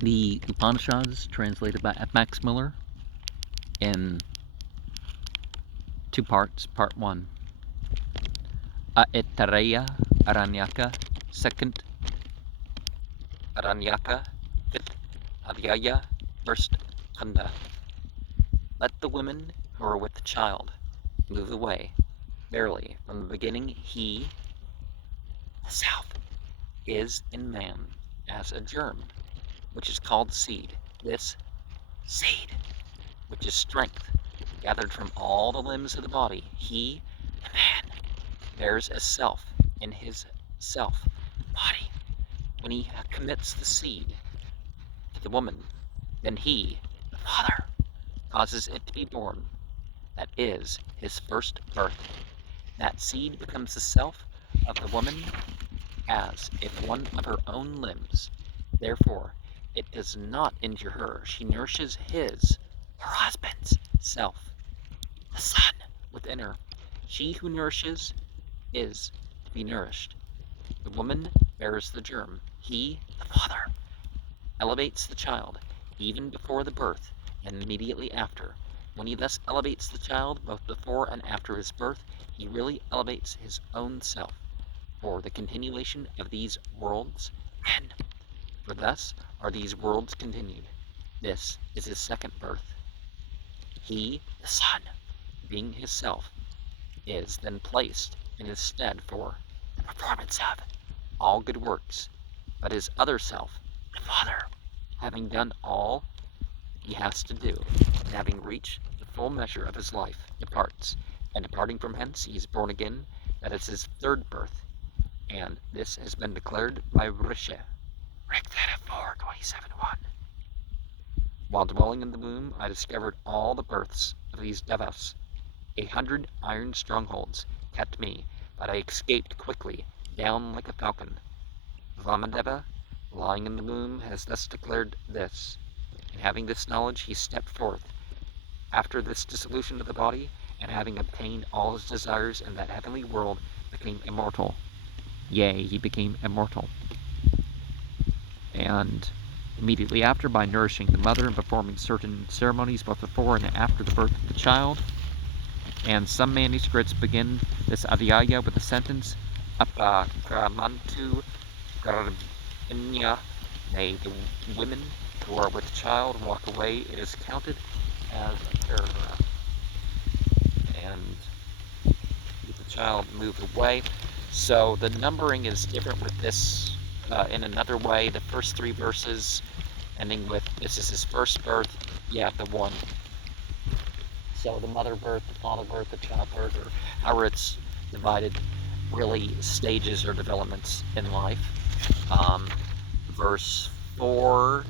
The Upanishads, translated by Max Muller, in two parts. Part 1, Aitareya Aranyaka 2nd Aranyaka 5th Adhyaya 1st Khanda. Let the women who are with the child move away. Verily, from the beginning he, the self, is in man as a germ, which is called seed. This seed, which is strength, gathered from all the limbs of the body, he, the man, bears as self in his self body. When he commits the seed to the woman, then he, the father, causes it to be born. That is his first birth. That seed becomes the self of the woman as if one of her own limbs. Therefore, it does not injure her. She nourishes his, her husband's, self, the son within her. She who nourishes is to be nourished. The woman bears the germ. He, the father, elevates the child, even before the birth and immediately after. When he thus elevates the child, both before and after his birth, he really elevates his own self for the continuation of these worlds, and for thus are these worlds continued. This is his second birth. He, the son, being his self, is then placed in his stead for the performance of all good works, but his other self, the father, having done all he has to do, and having reached the full measure of his life, departs, and departing from hence he is born again. That is his third birth, and this has been declared by Rishi, Rig 4.27.1. While dwelling in the womb, I discovered all the births of these devas. 100 iron strongholds kept me, but I escaped quickly, down like a falcon. Vamadeva, lying in the womb, has thus declared this, and having this knowledge, he stepped forth after this dissolution of the body, and having obtained all his desires in that heavenly world, became immortal. Yea, he became immortal. And immediately after, by nourishing the mother and performing certain ceremonies both before and after the birth of the child. And some manuscripts begin this adhyaya with the sentence, Apakramantu Garvinya, may the women who are with the child walk away. It is counted as a paragraph. And the child moved away. So the numbering is different with this in another way. The first 3 verses ending with, this is his first birth, yeah, the one. So the mother birth, the father birth, the child birth, or however it's divided, really stages or developments in life. Verse 4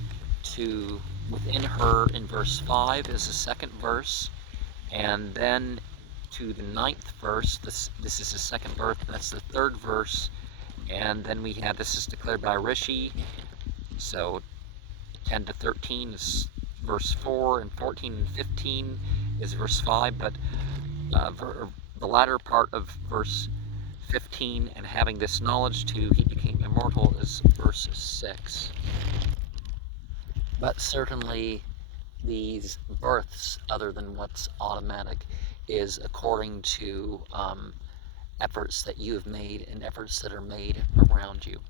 to within her in verse 5 is the second verse, and then to the 9th verse, this is his second birth, that's the 3rd verse, and then we have, this is declared by Rishi, so 10 to 13 is verse 4, and 14 and 15 is verse 5, but the latter part of verse 15, and having this knowledge too, he became immortal, is verse 6. But certainly these births, other than what's automatic, is according to efforts that you have made and efforts that are made around you.